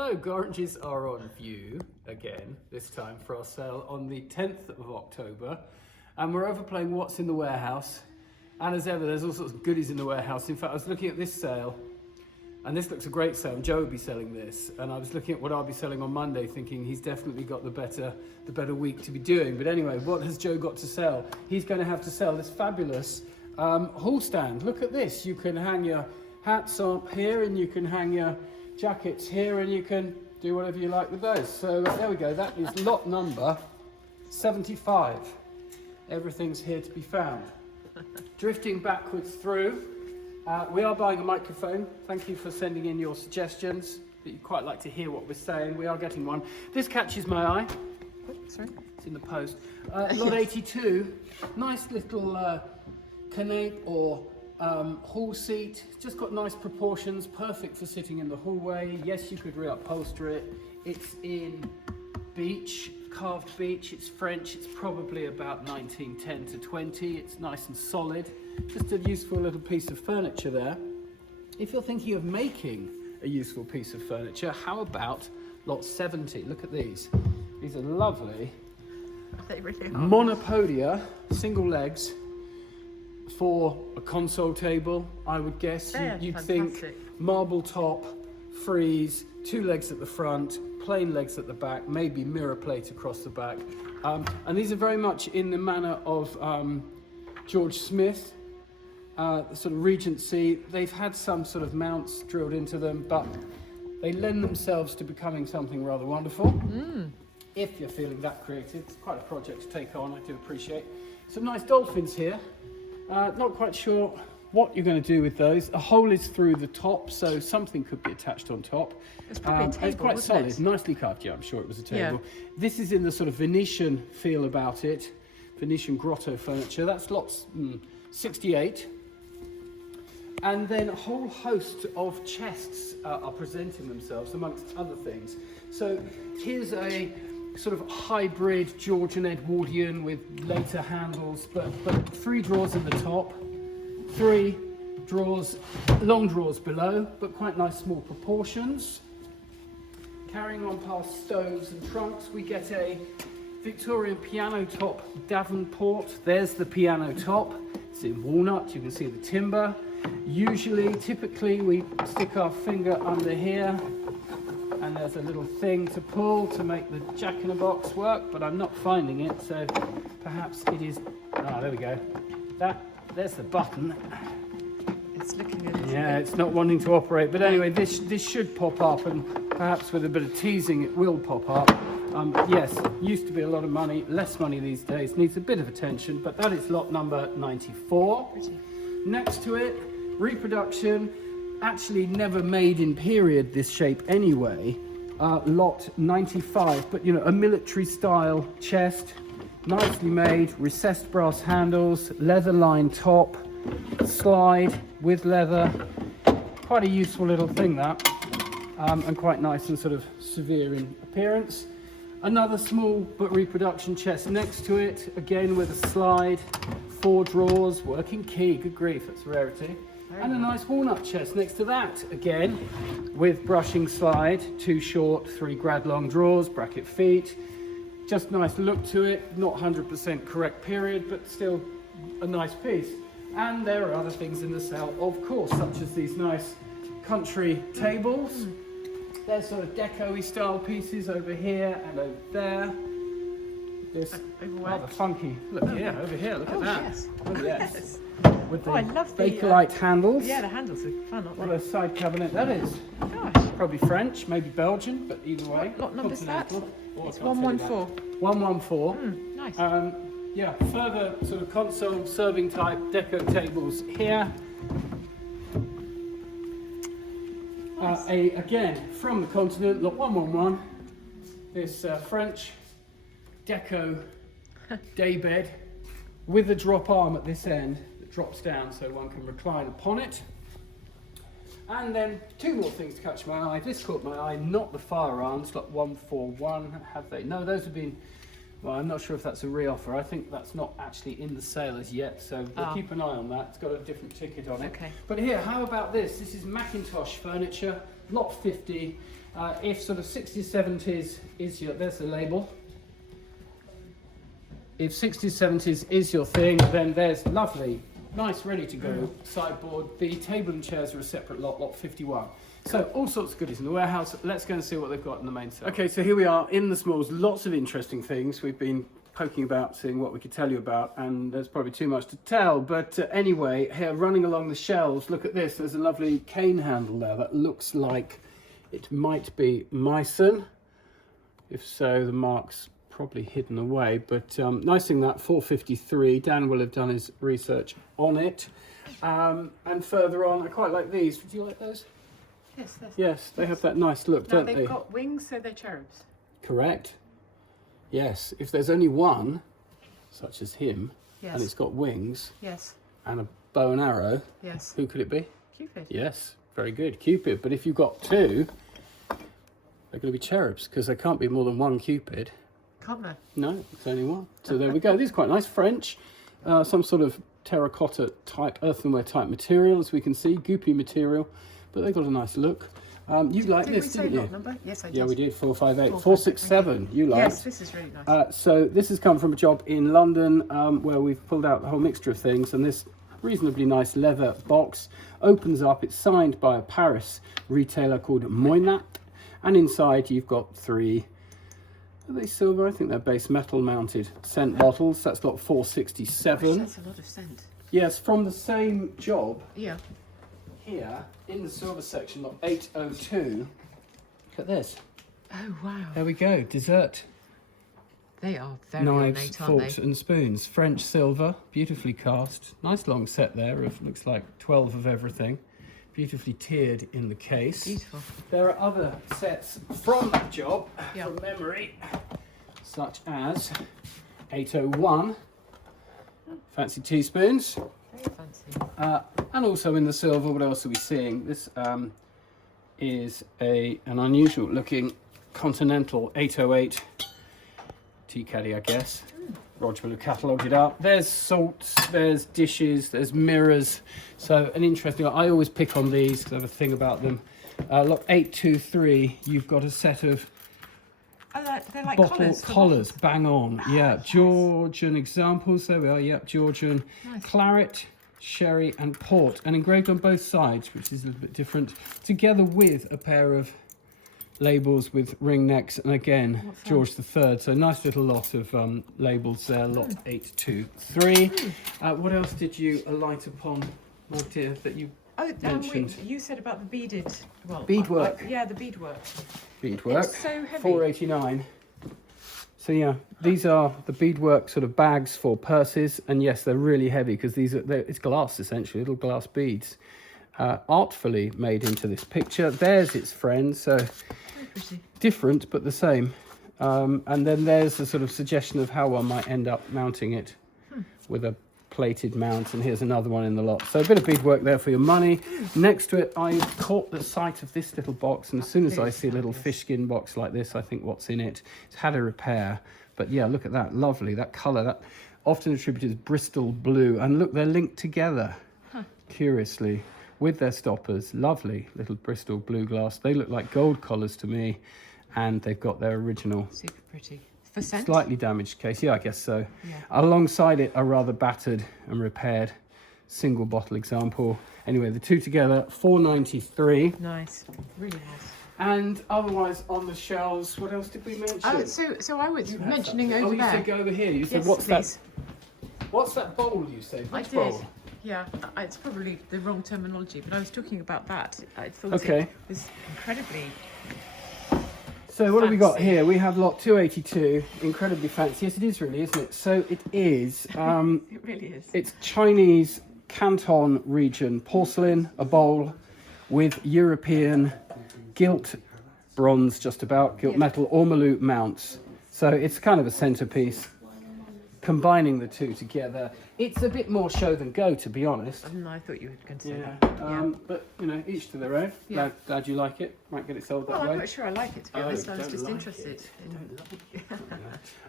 Hello, Gorringes are on view again, this time for our sale on the 10th of October. And we're overplaying What's in the Warehouse. And as ever, there's all sorts of goodies in the warehouse. In fact, I was looking at this sale, and this looks a great sale. And Joe will be selling this. And I was looking at what I'll be selling on Monday, thinking he's definitely got the better week to be doing. But anyway, what has Joe got to sell? He's going to have to sell this fabulous hall stand. Look at this. You can hang your hats up here, and you can hang your jackets here, and you can do whatever you like with those. So there we go. That is lot number 75. Everything's here to be found. Drifting backwards through, we are buying a microphone. Thank you for sending in your suggestions. But you'd quite like to hear what we're saying. We are getting one. This catches my eye. Oh, sorry. It's in the post. Lot 82. Nice little canapé or hall seat. It's just got nice proportions. Perfect for sitting in the hallway. Yes, you could reupholster it. It's in beech. Carved beech. It's French. It's probably about 1910 to 20. It's nice and solid. Just a useful little piece of furniture there. If you're thinking of making a useful piece of furniture, how about lot 70? Look at these. These are lovely. They really are. Monopodia, single legs for a console table, I would guess. You'd think marble top, frieze, 2 legs at the front, plain legs at the back, maybe mirror plate across the back. And these are very much in the manner of George Smith, sort of Regency. They've had some sort of mounts drilled into them, but they lend themselves to becoming something rather wonderful. If you're feeling that creative. It's quite a project to take on, I do appreciate. Some nice dolphins here. Not quite sure what you're going to do with those. A hole is through the top, so something could be attached on top. It's probably a table, it's quite solid, it? nicely carved. Yeah, I'm sure it was a table. Yeah. This is in the sort of Venetian feel about it, Venetian grotto furniture. That's lots 68. And then a whole host of chests are presenting themselves, amongst other things. So here's a sort of hybrid Georgian Edwardian with later handles, but 3 drawers in the top, 3 drawers, long drawers below, but quite nice small proportions. Carrying on past stoves and trunks, we get a Victorian piano top Davenport. There's the piano top. It's in walnut, you can see the timber. Typically we stick our finger under here, and there's a little thing to pull to make the jack-in-the-box work, but I'm not finding it, so perhaps it is. There we go. There's the button. It's looking a little Yeah, bit. it's not wanting to operate, but anyway, this should pop up, and perhaps with a bit of teasing it will pop up. Yes, used to be a lot of money, less money these days, needs a bit of attention, but that is lot number 94. Pretty. Next to it, reproduction, actually never made in period this shape anyway, lot 95, but you know, a military style chest, nicely made, recessed brass handles, leather lined top, slide with leather, quite a useful little thing that, and quite nice and sort of severe in appearance. Another small but reproduction chest next to it, again with a slide, 4 drawers, working key, good grief, that's a rarity. And a nice walnut chest next to that, again, with brushing slide, 2 short, 3 grad long drawers, bracket feet. Just nice look to it, not 100% correct period, but still a nice piece. And there are other things in the sale, of course, such as these nice country tables. There's sort of deco-y style pieces over here and over there. This rather funky, look here, over here, look at that. Yes. Oh yes. With the I love the Bakelite handles. Yeah, the handles are fun, aren't What they? a side cabinet that is. Gosh. Probably French, maybe Belgian, but either way. What number is that? Continental. Oh, I It's can't tell you that. 114. 114. Nice. Yeah, further sort of console serving type deco tables here. Again, from the continent, lot 111. This French deco daybed with a drop arm at this end that drops down so one can recline upon it. And then 2 more things to catch my eye. This caught my eye, not the firearms, lot 141, have they? No, those have been, well, I'm not sure if that's a re-offer. I think that's not actually in the sale as yet, so we'll keep an eye on that. It's got a different ticket on it. Okay. But here, how about this? This is Macintosh furniture, lot 50. If sort of 60s, 70s is your, there's the label. If 60s, 70s is your thing, then there's lovely, nice, ready to go sideboard. The table and chairs are a separate lot, lot 51. So all sorts of goodies in the warehouse. Let's go and see what they've got in the main sale. Okay, so here we are in the smalls. Lots of interesting things. We've been poking about, seeing what we could tell you about, and there's probably too much to tell. But anyway, here running along the shelves, look at this. There's a lovely cane handle there that looks like it might be Meissen. If so, the mark's probably hidden away. But nice thing that, 453. Dan will have done his research on it. And further on, I quite like these. Do you like those? Yes, Yes, they have that nice look, don't they? They've got wings, so they're cherubs. Correct. Yes, if there's only one, such as him, Yes. and it's got wings Yes. and a bow and arrow, Yes. who could it be? Cupid. Yes, very good, Cupid. But if you've got two, they're going to be cherubs, because there can't be more than one Cupid. Can't they? No, it's only one. So there we go. These are quite nice. French, some sort of terracotta type, earthenware type material, as we can see, goopy material, but they've got a nice look. You like this, didn't you? Number? Yes, I did. Yeah, we did. 458. 458, 467. You liked. Yes, this is really nice. So this has come from a job in London where we've pulled out the whole mixture of things, and this reasonably nice leather box opens up. It's signed by a Paris retailer called Moynat, and inside you've got three, are they silver? I think they're base metal mounted scent bottles. That's got 467. That's a lot of scent. Yes, from the same job. Yeah. Here in the silver section, lot 802. Look at this. Oh, wow. There we go. Dessert They are very knives, ornate, aren't forks they? and spoons. French silver, beautifully cast. Nice long set there of, looks like 12 of everything. Beautifully tiered in the case. Beautiful. There are other sets from that job, Yeah. from memory, such as 801, fancy teaspoons. Very fancy. And also in the silver, what else are we seeing? This is an unusual looking Continental 808 tea caddy, I guess. Roger will have catalogued it up. There's salts, there's dishes, there's mirrors. So an interesting, I always pick on these because I have a thing about them. Lot 823, you've got a set of Oh, they're like bottle collars, bang on. Yeah, yes. Georgian examples, there we are, yep, Georgian. Nice. Claret, sherry and port, and engraved on both sides, which is a little bit different, together with a pair of labels with ring necks, and again, George III. So nice little lot of labels there, lot 823. What else did you alight upon, my dear, that you mentioned? You said about the beaded, well, Beadwork. yeah, the beadwork. Beadwork, It's so heavy. 489. So yeah, these are the beadwork sort of bags for purses, and yes, they're really heavy because it's glass essentially, little glass beads, artfully made into this picture. There's its friend, so Very pretty. different but the same. And then there's a sort of suggestion of how one might end up mounting it with a plated mount, and here's another one in the lot. So a bit of beadwork there for your money. Next to it, I caught the sight of this little box, and as soon as I see a little fish skin box like this, I think, what's in it? It's had a repair, but yeah, look at that, lovely, that colour, that often attributed as Bristol blue, and look, they're linked together, curiously, with their stoppers. Lovely little Bristol blue glass. They look like gold collars to me, and they've got their original Super pretty. For scent? slightly damaged case, yeah, I guess so. Yeah. Alongside it, a rather battered and repaired single bottle example. Anyway, the two together, 493. Nice. Really nice. And otherwise on the shelves, what else did we mention? So I was You had mentioning something. over you there. said go over here. You said, Yes, what's please. that? What's that bowl you said? I Which did. bowl? Yeah, it's probably the wrong terminology, but I was talking about that. I thought Okay. it was incredibly. So what have we got Fancy. here? We have lot 282, incredibly fancy. Yes, it is really, isn't it? So it is, It really is. it's Chinese Canton region porcelain, a bowl with European gilt bronze, just about, gilt metal ormolu mounts. So it's kind of a centerpiece, combining the two together. It's a bit more show than go, to be honest. I thought you were going to say Yeah, that. but you know, each to their own. Yeah. Glad you like it. Might get it sold Well, that I'm way. not sure I like it, to be Oh, honest. I was don't just like interested it. in.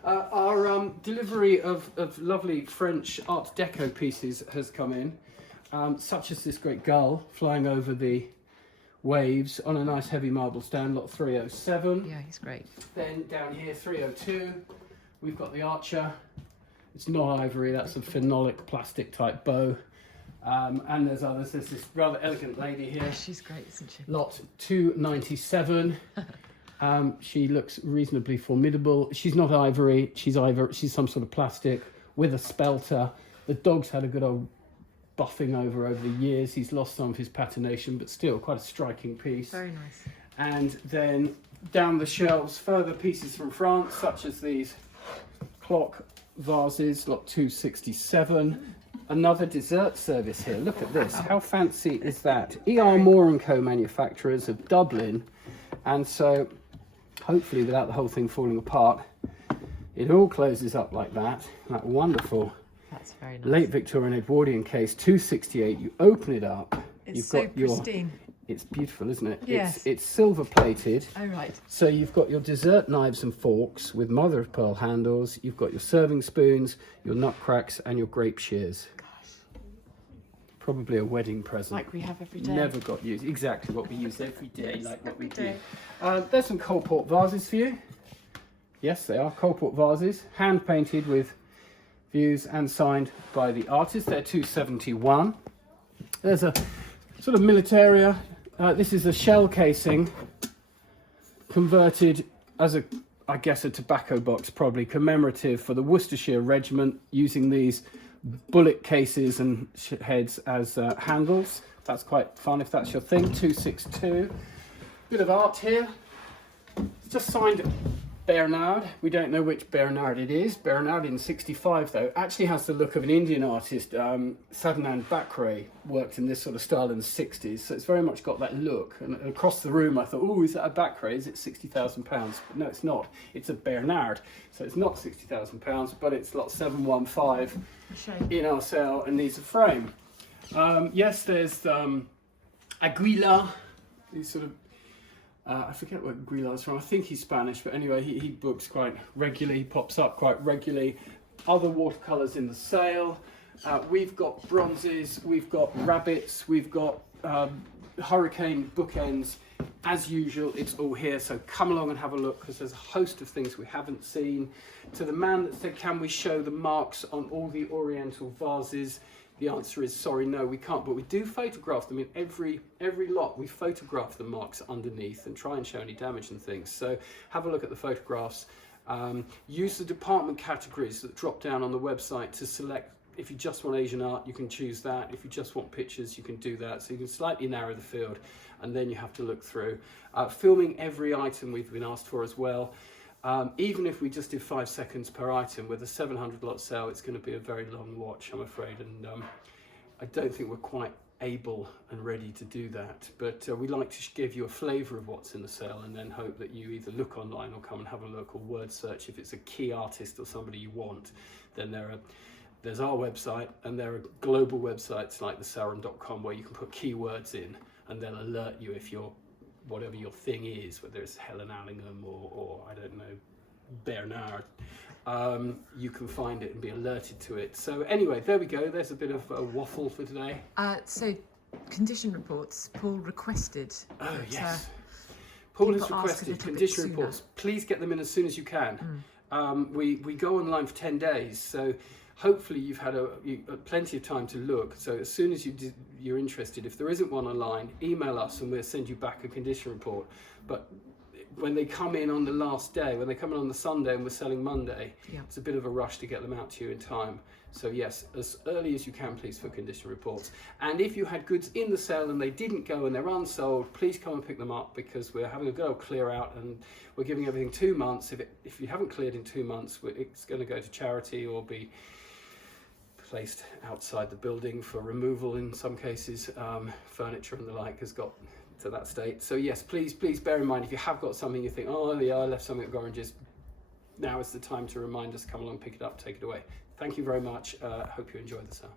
Our delivery of lovely French Art Deco pieces has come in, such as this great gull flying over the Waves on a nice heavy marble stand, lot 307. Yeah, he's great. Then down here, 302, we've got the Archer. It's not ivory, that's a phenolic plastic type bow. And there's others. There's this rather elegant lady here. Yeah, she's great, isn't she? Lot 297. She looks reasonably formidable. She's not ivory, she's some sort of plastic with a spelter. The dog's had a good old buffing over the years. He's lost some of his patination, but still quite a striking piece. Very nice. And then down the shelves, further pieces from France, such as these clock vases, lot 267. Another dessert service here. Look at this. How fancy is that? E.R. Moore & Co. manufacturers of Dublin. And so, hopefully without the whole thing falling apart, it all closes up like that. That wonderful That's very nice. late Victorian Edwardian case, 268. You open it up. It's so pristine. It's beautiful, isn't it? Yes. It's silver plated. Oh, right. So you've got your dessert knives and forks with mother of pearl handles. You've got your serving spoons, your nut cracks, and your grape shears. Gosh. Probably a wedding present. Like we have every day. Never got used. Exactly what we use every day, Yes, like what every we day. do. There's some Coalport vases for you. Yes, they are Coalport vases, hand painted with views and signed by the artist. They're 271. There's a sort of militaria. This is a shell casing converted as I guess a tobacco box, probably commemorative for the Worcestershire Regiment, using these bullet cases and heads as handles. That's quite fun if that's your thing. 262. Bit of art here. It's just signed Bernard. We don't know which Bernard it is. Bernard in 65 though actually has the look of an Indian artist. Sadhanand Bakre worked in this sort of style in the 60s, so it's very much got that look. And across the room I thought, oh, is that a Bakre? Is it £60,000? But no, it's not. It's a Bernard. So it's not £60,000, but it's lot 715 in our sale and needs a frame. Yes, there's Aguila, these sort of I forget where Aguilar's from. I think he's Spanish, but anyway, he books quite regularly, pops up quite regularly. Other watercolours in the sale. We've got bronzes, we've got rabbits, we've got hurricane bookends. As usual, it's all here, so come along and have a look, because there's a host of things we haven't seen. To the man that said, can we show the marks on all the Oriental vases? The answer is sorry, no, we can't, but we do photograph them in every lot. We photograph the marks underneath and try and show any damage and things. So have a look at the photographs. Use the department categories that drop down on the website to select. If you just want Asian art, you can choose that. If you just want pictures, you can do that. So you can slightly narrow the field, and then you have to look through. Filming every item we've been asked for as well. Even if we just did 5 seconds per item with a 700 lot sale, it's going to be a very long watch, I'm afraid, and I don't think we're quite able and ready to do that. But we like to give you a flavour of what's in the sale, and then hope that you either look online or come and have a look, or word search. If it's a key artist or somebody you want, then there's our website, and there are global websites like thesaron.com where you can put keywords in, and they'll alert you if you're whatever your thing is, whether it's Helen Allingham or I don't know, Bernard, you can find it and be alerted to it. So anyway, there we go. There's a bit of a waffle for today. So, condition reports, Paul requested. Oh, that, yes. Paul has people ask a requested little bit condition sooner. reports. Please get them in as soon as you can. We go online for 10 days, so hopefully you've had plenty of time to look. So as soon as you're interested, if there isn't one online, email us and we'll send you back a condition report. But when they come in on the last day, when they come in on the Sunday and we're selling Monday, it's a bit of a rush to get them out to you in time. So yes, as early as you can, please, for condition reports. And if you had goods in the sale and they didn't go and they're unsold, please come and pick them up, because we're having a good old clear out and we're giving everything 2 months. If you haven't cleared in 2 months, it's going to go to charity or be placed outside the building for removal in some cases. Furniture and the like has got to that state. So yes, please bear in mind, if you have got something you think, oh yeah, I left something at Gorringes, now is the time to remind us, come along, pick it up, take it away. Thank you very much. Hope you enjoyed the sale.